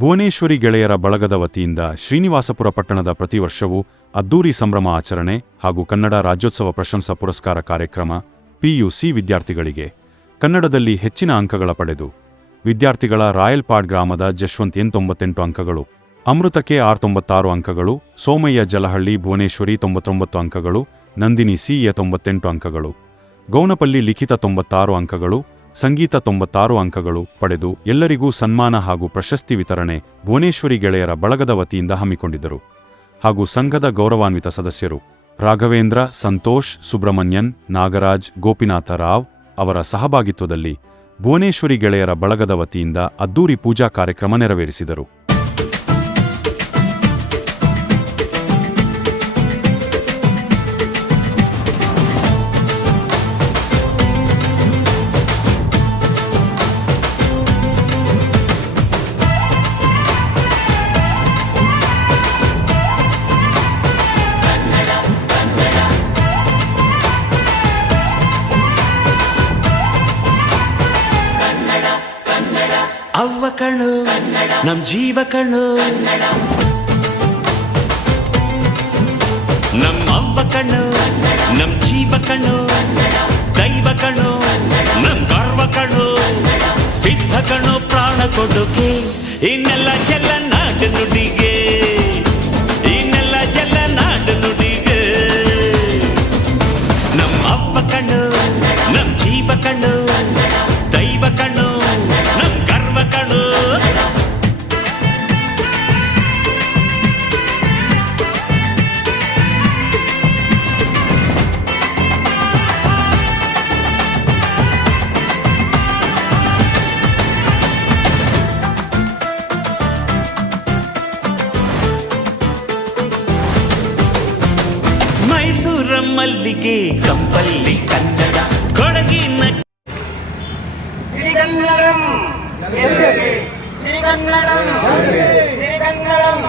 ಭುವನೇಶ್ವರಿ ಗೆಳೆಯರ ಬಳಗದ ವತಿಯಿಂದ ಶ್ರೀನಿವಾಸಪುರ ಪಟ್ಟಣದ ಪ್ರತಿ ವರ್ಷವೂ ಅದ್ದೂರಿ ಸಂಭ್ರಮ ಆಚರಣೆ ಹಾಗೂ ಕನ್ನಡ ರಾಜ್ಯೋತ್ಸವ ಪ್ರಶಂಸಾ ಪುರಸ್ಕಾರ ಕಾರ್ಯಕ್ರಮ. PUC ವಿದ್ಯಾರ್ಥಿಗಳಿಗೆ ಕನ್ನಡದಲ್ಲಿ ಹೆಚ್ಚಿನ ಅಂಕಗಳ ಪಡೆದು ವಿದ್ಯಾರ್ಥಿಗಳ ರಾಯಲ್ಪಾಡ್ ಗ್ರಾಮದ ಜಶ್ವಂತ್ N 98 ಅಂಕಗಳು, ಅಮೃತ K R 96 ಅಂಕಗಳು, ಸೋಮಯ್ಯ ಜಲಹಳ್ಳಿ ಭುವನೇಶ್ವರಿ 99 ಅಂಕಗಳು, ನಂದಿನಿ C ಯ 98 ಅಂಕಗಳು, ಗೌನಪಲ್ಲಿ ಲಿಖಿತ 96 ಅಂಕಗಳು, ಸಂಗೀತ 96 ಅಂಕಗಳು ಪಡೆದು ಎಲ್ಲರಿಗೂ ಸನ್ಮಾನ ಹಾಗೂ ಪ್ರಶಸ್ತಿ ವಿತರಣೆ ಭುವನೇಶ್ವರಿ ಗೆಳೆಯರ ಬಳಗದ ವತಿಯಿಂದ ಹಮ್ಮಿಕೊಂಡಿದ್ದರು. ಹಾಗೂ ಸಂಘದ ಗೌರವಾನ್ವಿತ ಸದಸ್ಯರು ರಾಘವೇಂದ್ರ, ಸಂತೋಷ್, ಸುಬ್ರಹ್ಮಣ್ಯನ್, ನಾಗರಾಜ್, ಗೋಪಿನಾಥ ರಾವ್ ಅವರ ಸಹಭಾಗಿತ್ವದಲ್ಲಿ ಭುವನೇಶ್ವರಿ ಗೆಳೆಯರ ಬಳಗದ ವತಿಯಿಂದ ಅದ್ದೂರಿ ಪೂಜಾ ಕಾರ್ಯಕ್ರಮ ನೆರವೇರಿಸಿದರು. ಅವ್ವ ಕಣ್ಣು ನಮ್ ಜೀವ ಕಣ್ಣು, ನಮ್ ಅವ್ವ ಕಣ್ಣು ನಮ್ ಜೀವ ಕಣ್ಣು, ದೈವ ಕಣ್ಣು ನಮ್ ಗರ್ವ ಕಣ್ಣು, ಸಿದ್ಧ ಕಣ್ಣು ಪ್ರಾಣ ಕೊಡುಗೆ, ಇನ್ನೆಲ್ಲ ಜಲ ನಾಡು ನುಡಿಗೆ, ಇನ್ನೆಲ್ಲ ಜಲ ನಾಡು ನುಡಿಗೆ. ನಮ್ ಅವ್ವ ಕಣ್ಣು ನಮ್ ಜೀವ ಕಣ್ಣು, ದೈವ ಕಣ್ಣು ನಮ್ ಗರ್ವ ಕಣ್ಣು. ಮೈಸೂರ ಮಲ್ಲಿಗೆ ಕಂಪಲ್ಲಿ ಕನ್ನಡ, ಕೊಡಗಿನ ಶ್ರೀಗನ್ನಡಂ ಶ್ರೀಗನ್ನಡಂ ಶ್ರೀಗನ್ನಡಂ